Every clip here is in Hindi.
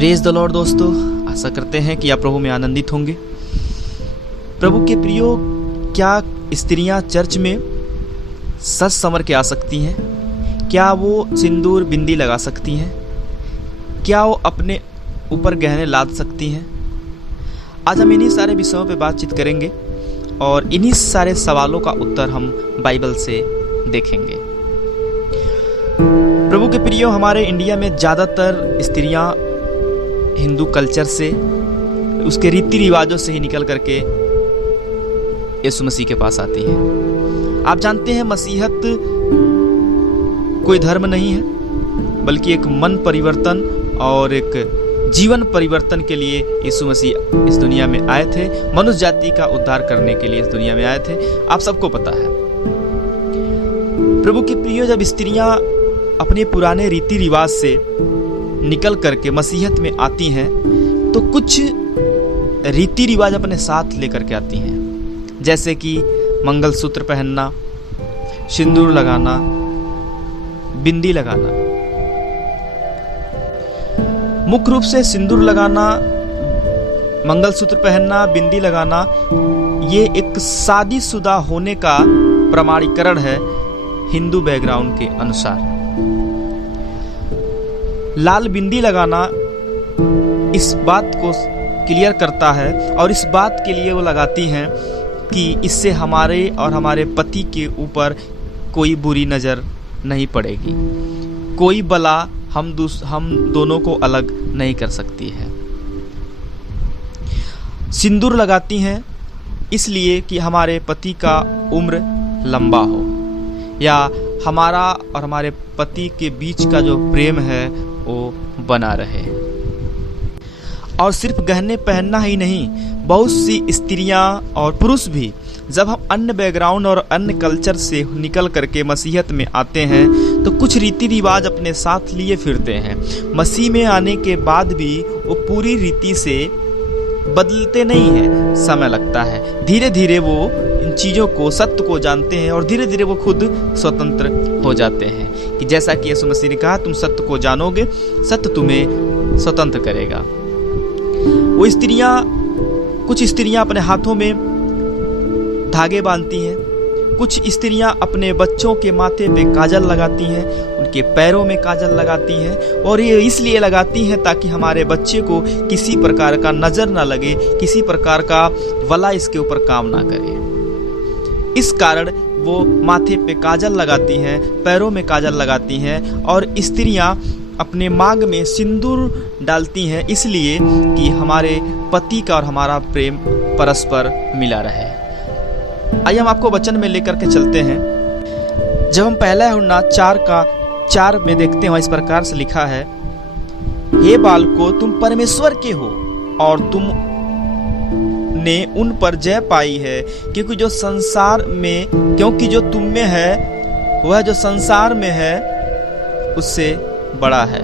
प्रेज द लॉर्ड दोस्तों, आशा करते हैं कि आप प्रभु में आनंदित होंगे। प्रभु के प्रियो, क्या स्त्रियां चर्च में सज संवर के आ सकती हैं? क्या वो सिंदूर बिंदी लगा सकती हैं? क्या वो अपने ऊपर गहने लाद सकती हैं? आज हम इन्हीं सारे विषयों पे बातचीत करेंगे और इन्हीं सारे सवालों का उत्तर हम बाइबल से देखेंगे। प्रभु के प्रियो, हमारे इंडिया में ज़्यादातर स्त्रियां हिंदू कल्चर से, उसके रीति रिवाजों से ही निकल करके यीशु मसीह के पास आती हैं। आप जानते हैं, मसीहत कोई धर्म नहीं है, बल्कि एक मन परिवर्तन और एक जीवन परिवर्तन के लिए यीशु मसीह इस दुनिया में आए थे। मनुष्य जाति का उद्धार करने के लिए इस दुनिया में आए थे। आप सबको पता है। प्रभु के प्रियो, जब स्त्रियां अपने पुराने रीति रिवाज से निकल करके मसीहत में आती हैं तो कुछ रीति रिवाज अपने साथ लेकर के आती हैं, जैसे कि मंगलसूत्र पहनना, सिंदूर लगाना, बिंदी लगाना। मुख्य रूप से सिंदूर लगाना, मंगलसूत्र पहनना, बिंदी लगाना, ये एक शादीशुदा होने का प्रमाणीकरण है हिंदू बैकग्राउंड के अनुसार। लाल बिंदी लगाना इस बात को क्लियर करता है और इस बात के लिए वो लगाती हैं कि इससे हमारे और हमारे पति के ऊपर कोई बुरी नज़र नहीं पड़ेगी, कोई बला हम दोनों को अलग नहीं कर सकती है। सिंदूर लगाती हैं इसलिए कि हमारे पति का उम्र लंबा हो, या हमारा और हमारे पति के बीच का जो प्रेम है वो बना रहे। और सिर्फ गहने पहनना ही नहीं, बहुत सी स्त्रियां और पुरुष भी जब हम अन्य बैकग्राउंड और अन्य कल्चर से निकल करके मसीहत में आते हैं तो कुछ रीति रिवाज अपने साथ लिए फिरते हैं। मसीह में आने के बाद भी वो पूरी रीति से बदलते नहीं हैं, समय लगता है। धीरे धीरे वो इन चीज़ों को, सत्य को जानते हैं और धीरे धीरे वो खुद स्वतंत्र हो जाते हैं। कि जैसा कि यीशु मसीह ने कहा, तुम सत्य को जानोगे, सत्य तुम्हें स्वतंत्र करेगा। वो स्त्रियां, कुछ स्त्रियां अपने हाथों में धागे बांधती हैं, कुछ स्त्रियां अपने बच्चों के माथे पे काजल लगाती हैं, उनके पैरों में काजल लगाती हैं, और ये इसलिए लगाती हैं ताकि हमारे बच्चे को किसी प्रकार का नजर ना लगे, किसी प्रकार का वला इसके ऊपर काम ना करे। इस कारण वो माथे पे काजल लगाती हैं, पैरों में काजल लगाती हैं, और स्त्रियां अपने मांग में सिंदूर डालती हैं इसलिए कि हमारे पति का और हमारा प्रेम परस्पर मिला रहे। आइए हम आपको वचन में लेकर के चलते हैं। जब हम पहला यूहन्ना 4 में देखते हैं, इस प्रकार से लिखा है, हे बालकों, तुम परमेश्वर के हो और तुम ने उन पर जय पाई है, क्योंकि जो तुम में है वह जो संसार में है उससे बड़ा है।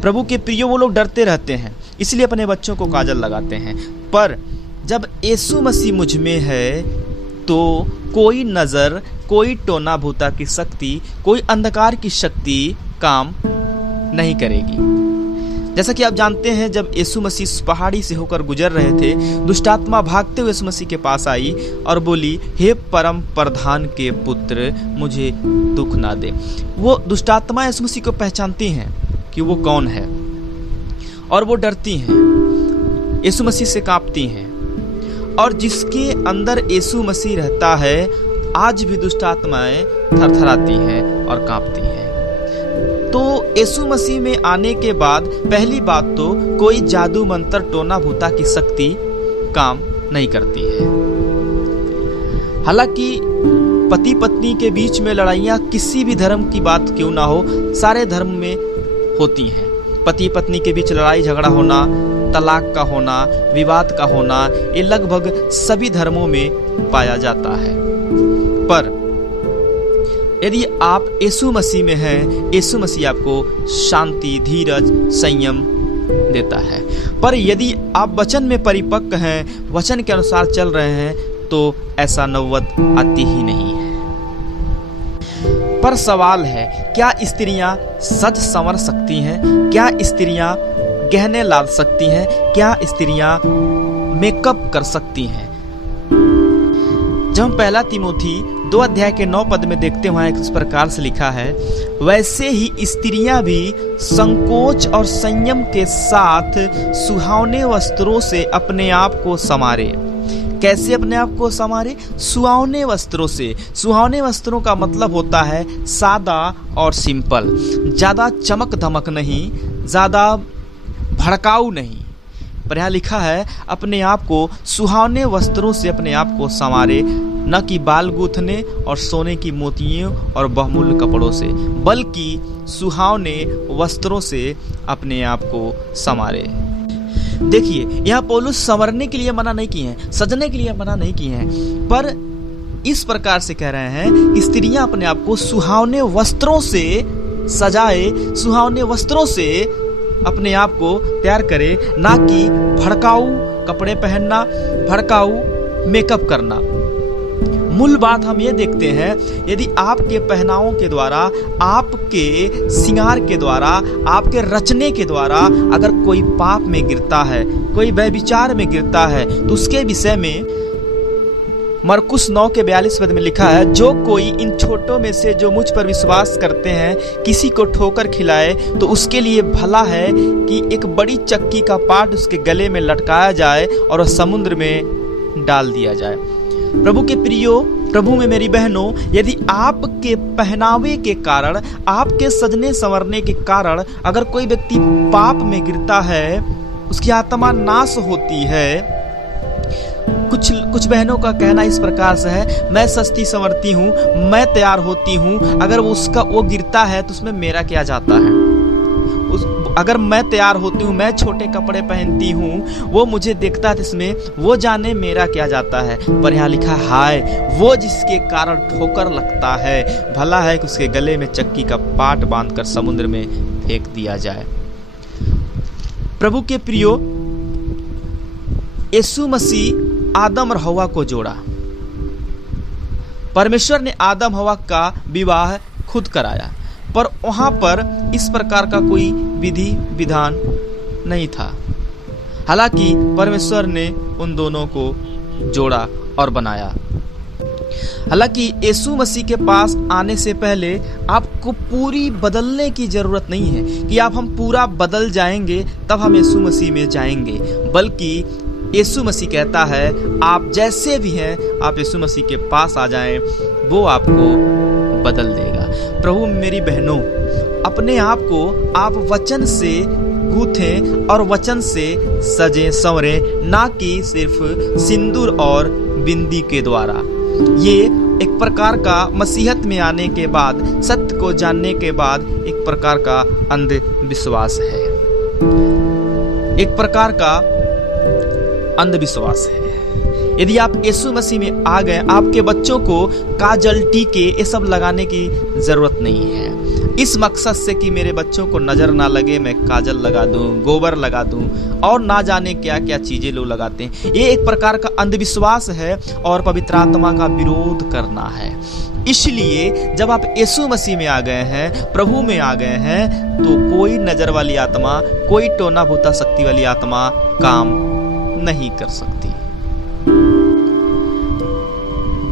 प्रभु के प्रियो, वो लोग डरते रहते हैं इसलिए अपने बच्चों को काजल लगाते हैं, पर जब यीशु मसीह मुझ में है तो कोई नजर, कोई टोना भूता की शक्ति, कोई अंधकार की शक्ति काम नहीं करेगी। जैसा कि आप जानते हैं, जब यीशु मसीह पहाड़ी से होकर गुजर रहे थे, दुष्टात्मा भागते हुए यीशु मसीह के पास आई और बोली, हे परम प्रधान के पुत्र, मुझे दुख ना दे। वो दुष्टात्मा यीशु मसीह को पहचानती हैं कि वो कौन है और वो डरती हैं, यीशु मसीह से कांपती हैं। और जिसके अंदर यीशु मसीह रहता है, आज भी दुष्टात्माएं थरथराती हैं और कांपती हैं। तो यीशु मसीह में आने के बाद पहली बात तो कोई जादू मंत्र, टोना भूता की शक्ति काम नहीं करती है। हालांकि पति पत्नी के बीच में लड़ाइयाँ किसी भी धर्म की बात क्यों ना हो, सारे धर्म में होती हैं। पति पत्नी के बीच लड़ाई झगड़ा होना, तलाक का होना, विवाद का होना, ये लगभग सभी धर्मों में पाया जाता है। पर यदि आप यीशु मसीह में हैं, यीशु मसीह आपको शांति, धीरज, संयम देता है। पर यदि आप वचन में परिपक्व हैं, वचन के अनुसार चल रहे हैं, तो ऐसा नौबत आती ही नहीं है। पर सवाल है, क्या स्त्रियां सज संवर सकती हैं? क्या स्त्रियां गहने लाद सकती हैं? क्या स्त्रियां मेकअप कर सकती हैं? जब हम पहला तिमोथी 2 अध्याय के 9 पद में देखते हैं, इस प्रकार से लिखा है, वैसे ही स्त्रियां भी संकोच और संयम के साथ सुहावने वस्त्रों से अपने आप को संवारे। कैसे अपने आप को संवारे? सुहावने वस्त्रों से। सुहावने वस्त्रों का मतलब होता है सादा और सिंपल, ज्यादा चमक धमक नहीं, ज्यादा भड़काऊ नहीं। पर यहाँ लिखा है अपने आप को सुहावने वस्त्रों से अपने आप को संवारे, न कि बाल गूंथने और सोने की मोतियों और बहुमूल्य कपड़ों से, बल्कि सुहावने वस्त्रों से अपने आप को संवारे। देखिए, यहाँ पौलुस संवरने के लिए मना नहीं किए हैं, सजने के लिए मना नहीं किए हैं, पर इस प्रकार से कह रहे हैं स्त्रियां अपने आप को सुहावने वस्त्रों से सजाए, सुहावने वस्त्रों से अपने आप को तैयार करे, ना कि भड़काऊ कपड़े पहनना, भड़काऊ मेकअप करना। मूल बात हम ये देखते हैं, यदि आपके पहनावों के द्वारा, आपके श्रृंगार के द्वारा, आपके रचने के द्वारा अगर कोई पाप में गिरता है, कोई व्यभिचार में गिरता है, तो उसके विषय में मरकुस 9 के 42 पद में लिखा है, जो कोई इन छोटों में से जो मुझ पर विश्वास करते हैं किसी को ठोकर खिलाए, तो उसके लिए भला है कि एक बड़ी चक्की का पाट उसके गले में लटकाया जाए और वह समुद्र में डाल दिया जाए। प्रभु के प्रियो, प्रभु में मेरी बहनों, यदि आपके पहनावे के कारण, आपके सजने संवरने के कारण अगर कोई व्यक्ति पाप में गिरता है, उसकी आत्मा नाश होती है। कुछ बहनों का कहना इस प्रकार से है, मैं सजती संवरती हूँ, मैं तैयार होती हूँ, अगर वो गिरता है तो उसमें मेरा क्या जाता है? अगर मैं तैयार होती हूँ, मैं छोटे कपड़े पहनती हूँ, वो मुझे देखता है, इसमें वो जाने मेरा क्या जाता है। पर यहाँ लिखा, हाय वो जिसके कारण ठोकर लगता है, भला है कि उसके गले में चक्की का पाट बांधकर समुद्र में फेंक दिया जाए। प्रभु के प्रियो, यीशु मसीह आदम और हवा को जोड़ा। परमेश्वर ने आदम हवा का विवाह खुद कराया, पर वहां पर इस प्रकार का कोई विधि विधान नहीं था। हालांकि परमेश्वर ने उन दोनों को जोड़ा और बनाया। हालांकि यीशु मसीह के पास आने से पहले आपको पूरी बदलने की जरूरत नहीं है कि हम पूरा बदल जाएंगे तब हम यीशु मसीह में जाएंगे, बल्कि यीशु मसीह कहता है आप जैसे भी हैं, आप यीशु मसीह के पास आ जाएं, वो आपको बदल देगा। प्रभु मेरी बहनों, अपने आप को आप वचन से गूंथें और वचन से सजें संवरें, ना कि सिर्फ सिंदूर और बिंदी के द्वारा। ये एक प्रकार का मसीहत में आने के बाद, सत्य को जानने के बाद एक प्रकार का अंधविश्वास है, एक प्रकार का अंधविश्वास है। यदि आप यीशु मसीह में आ गए, आपके बच्चों को काजल, टीके ये सब लगाने की जरूरत नहीं है, इस मकसद से कि मेरे बच्चों को नजर ना लगे मैं काजल लगा दूं, गोबर लगा दूं और ना जाने क्या क्या चीजें लोग लगाते हैं। ये एक प्रकार का अंधविश्वास है और पवित्र आत्मा का विरोध करना है। इसलिए जब आप यीशु मसीह में आ गए हैं, प्रभु में आ गए हैं, तो कोई नजर वाली आत्मा, कोई टोना भूता शक्ति वाली आत्मा काम नहीं कर सकती,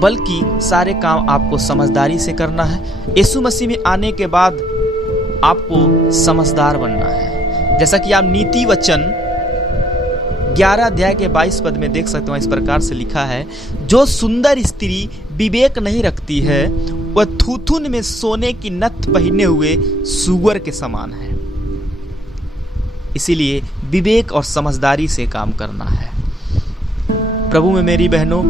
बल्कि सारे काम आपको समझदारी से करना है। यीशु मसीह में आने के बाद आपको समझदार बनना है। जैसा कि आप नीति वचन 11 अध्याय के 22 पद में देख सकते हो, इस प्रकार से लिखा है, जो सुंदर स्त्री विवेक नहीं रखती है, वह थूथुन में सोने की नथ पहने हुए सूअर के समान है। इसीलिए विवेक और समझदारी से काम करना है। प्रभु में मेरी बहनों,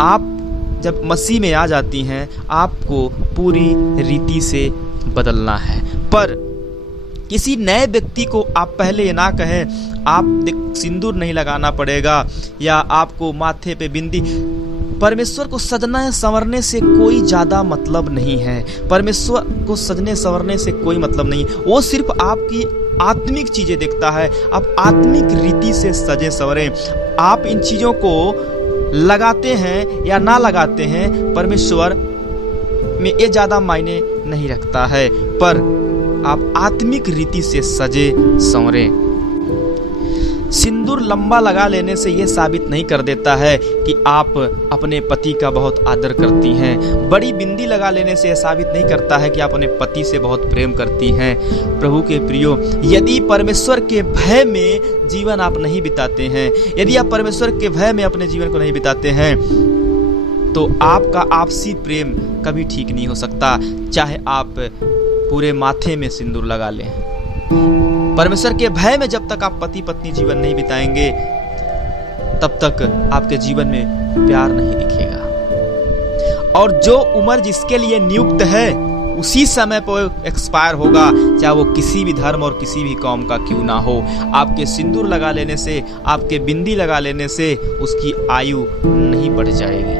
आप जब मसीह में आ जाती हैं, आपको पूरी रीति से बदलना है। पर किसी नए व्यक्ति को आप पहले ये ना कहें आप सिंदूर नहीं लगाना पड़ेगा या आपको माथे पे बिंदी। परमेश्वर को सजने संवरने से कोई ज्यादा मतलब नहीं है, परमेश्वर को सजने संवरने से कोई मतलब नहीं। वो सिर्फ आपकी आत्मिक चीजें देखता है। आप आत्मिक रीति से सजे संवरें। आप इन चीजों को लगाते हैं या ना लगाते हैं, परमेश्वर में ये ज़्यादा मायने नहीं रखता है, पर आप आत्मिक रीति से सजे संवरे। सिंदूर लंबा लगा लेने से यह साबित नहीं कर देता है कि आप अपने पति का बहुत आदर करती हैं। बड़ी बिंदी लगा लेने से यह साबित नहीं करता है कि आप अपने पति से बहुत प्रेम करती हैं। प्रभु के प्रियो, यदि परमेश्वर के भय में जीवन आप नहीं बिताते हैं, यदि आप परमेश्वर के भय में अपने जीवन को नहीं बिताते हैं, तो आपका आपसी प्रेम कभी ठीक नहीं हो सकता, चाहे आप पूरे माथे में सिंदूर लगा लें। परमेश्वर के भय में जब तक आप पति पत्नी जीवन नहीं बिताएंगे, तब तक आपके जीवन में प्यार नहीं दिखेगा। और जो उम्र जिसके लिए नियुक्त है उसी समय पर एक्सपायर होगा, चाहे वो किसी भी धर्म और किसी भी कौम का क्यों ना हो। आपके सिंदूर लगा लेने से, आपके बिंदी लगा लेने से उसकी आयु नहीं बढ़ जाएगी।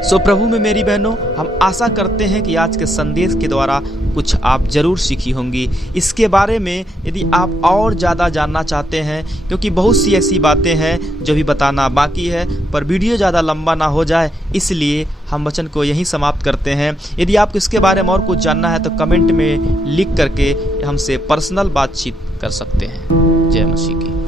सो प्रभु में मेरी बहनों, हम आशा करते हैं कि आज के संदेश के द्वारा कुछ आप जरूर सीखी होंगी। इसके बारे में यदि आप और ज़्यादा जानना चाहते हैं, क्योंकि बहुत सी ऐसी बातें हैं जो भी बताना बाकी है, पर वीडियो ज़्यादा लंबा ना हो जाए, इसलिए हम वचन को यहीं समाप्त करते हैं। यदि आपको इसके बारे में और कुछ जानना है तो कमेंट में लिख करके हमसे पर्सनल बातचीत कर सकते हैं। जय मसीह की।